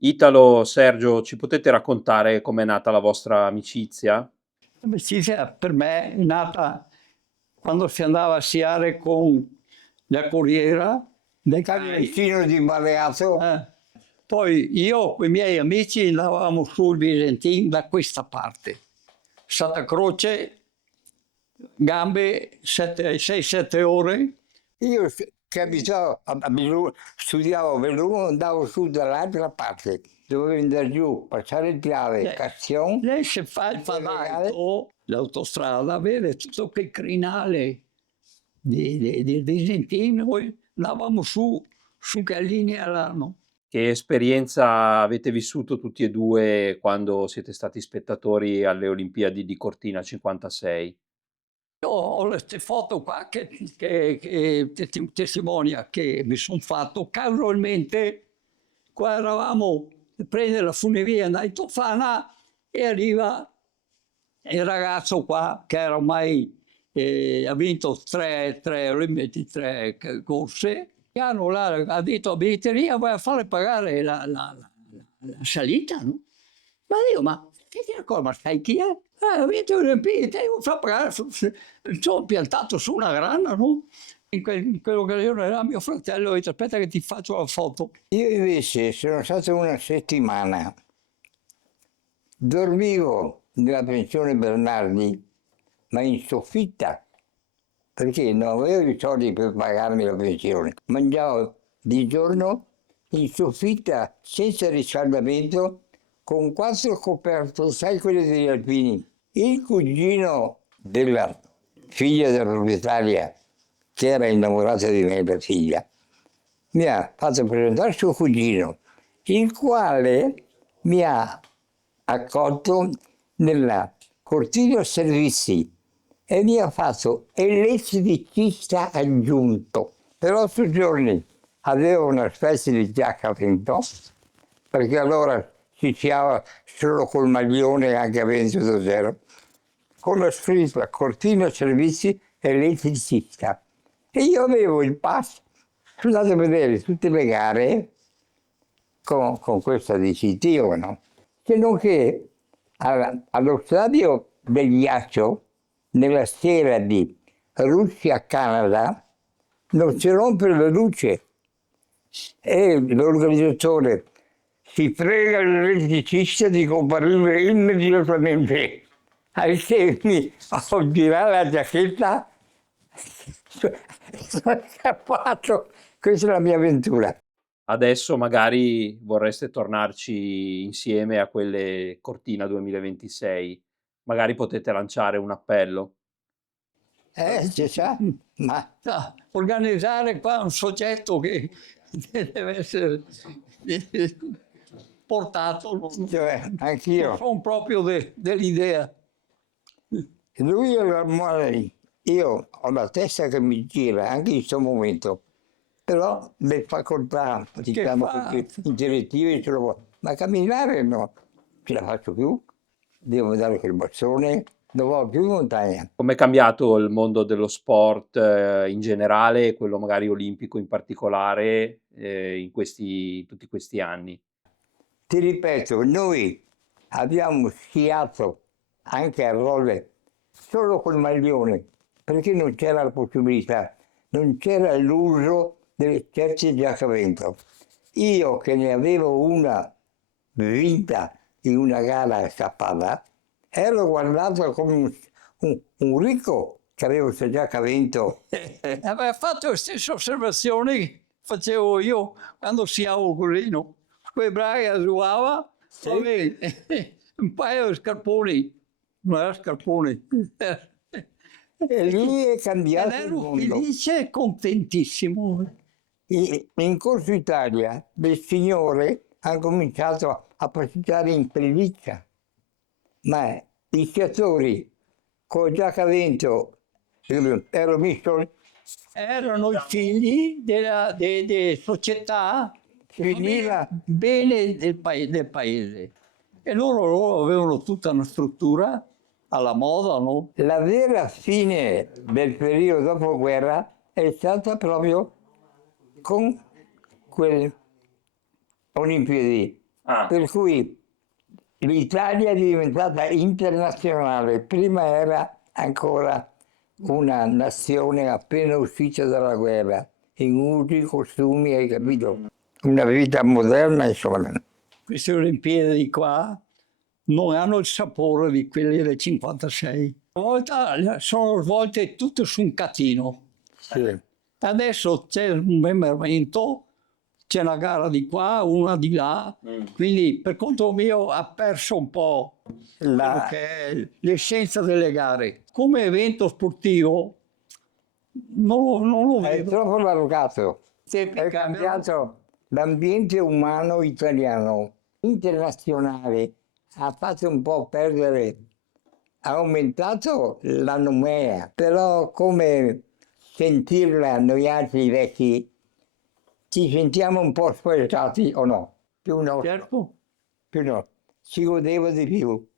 Italo, Sergio, ci potete raccontare com'è nata la vostra amicizia? L'amicizia per me è nata quando si andava a sciare con la corriera dei cani. Vicino di Baleato, Eh. Poi io con i miei amici andavamo sul Visentin da questa parte. Santa Croce, gambe 6-7 ore. io che abitavo a Belluno, studiavo a Belluno, andavo su dall'altra parte, dovevo andare giù, passare il Piave, Lei, Castion, lei se fa il fanato, l'autostrada, vede tutto quel crinale di Visentin, noi andavamo su che linea erano. Che esperienza avete vissuto tutti e due quando siete stati spettatori alle Olimpiadi di Cortina 56? Io ho queste foto qua che testimonia che mi sono fatto casualmente. Qua eravamo a prendere la funivia andai in Tofana e arriva il ragazzo qua che era ormai ha vinto tre Olimpiadi, corse. E hanno là, ha detto a biglietteria vai a fare pagare la salita, no? Ma io, ma che ti accorgi, ma sai chi è? Ha vinto le Olimpiadi, te devo far pagare. Sono piantato su una grana, no? In quell'occasione era mio fratello, ho detto aspetta che ti faccio la foto. io invece sono stato una settimana, dormivo nella pensione Bernardi, ma in soffitta, perché non avevo i soldi per pagarmi la pensione. Mangiavo di giorno in soffitta senza riscaldamento con 4 coperto, sai quelle degli alpini. Il cugino della figlia della proprietaria, che era innamorata di me, la figlia, mi ha fatto presentare suo cugino, il quale mi ha accolto nella cortile servizi e mi ha fatto elettricista aggiunto. Per 8 giorni avevo una specie di giacca a vento, perché allora si sciava solo col maglione anche a vento da zero, con la scritta cortile servizi elettricista. E io avevo il pass, sono andato a vedere tutte le gare con questa distintivo, no? Se non che allo stadio del ghiaccio, nella sera di Russia-Canada, non si rompe la luce e l'organizzatore si prega l'elettricista di comparire immediatamente. Ai tempi ho girato la giacchetta, sono scappato. Questa è la mia avventura. Adesso magari vorreste tornarci insieme a quelle Cortina 2026. Magari potete lanciare un appello. Si sa, ma Organizzare qua un soggetto che deve essere portato, cioè, non anch'io. sono proprio dell'idea. Lui è l'amore, io ho la testa che mi gira anche in questo momento, però le facoltà, diciamo fa? così, intellettive ce l'ho, ma camminare no, ce la faccio più, devo andare col bastone, non vado più in montagna. Com'è cambiato il mondo dello sport, in generale e quello magari olimpico in particolare, in tutti questi anni? Ti ripeto, noi abbiamo sciato anche a rolle solo col maglione, perché non c'era la possibilità, non c'era l'uso delle cerce giacca a vento. Io che ne avevo una vinta in una gara scappata, ero guardato come un ricco che aveva questa giacca a vento. Aveva fatto le stesse osservazioni che facevo io quando sciavo così, no? Quei braga suava, Sì. un paio di scarponi, non era scarponi. E lì è Ed cambiato il ero mondo. felice e contentissimo. In Corso Italia le signore hanno cominciato a passeggiare in pelliccia, ma i sciatori con giacca a vento ero visto Erano i figli delle società che Finiva. facevano bene del paese. E loro avevano tutta una struttura alla moda, no? la vera fine del periodo dopoguerra è stata proprio con quelle Olimpiadi Ah, Per cui l'Italia è diventata internazionale, prima era ancora una nazione appena uscita dalla guerra, in usi, costumi, hai capito? Una vita moderna, insomma. Queste Olimpiadi qua non hanno il sapore di quelle del 56. Una volta sono svolte tutte su un catino. Sì. Adesso c'è un movimento, c'è una gara di qua, una di là, quindi per conto mio ha perso un po' quello La- che è l'essenza delle gare. Come evento sportivo non lo È vedo. troppo allargato. Tempi È cambiano. cambiato l'ambiente umano italiano, internazionale, ha fatto un po' perdere, ha aumentato la nomea, però come sentirla noi altri vecchi, ci sentiamo un po' sforzati o no? Più no, Certo. più no, ci godevo di più.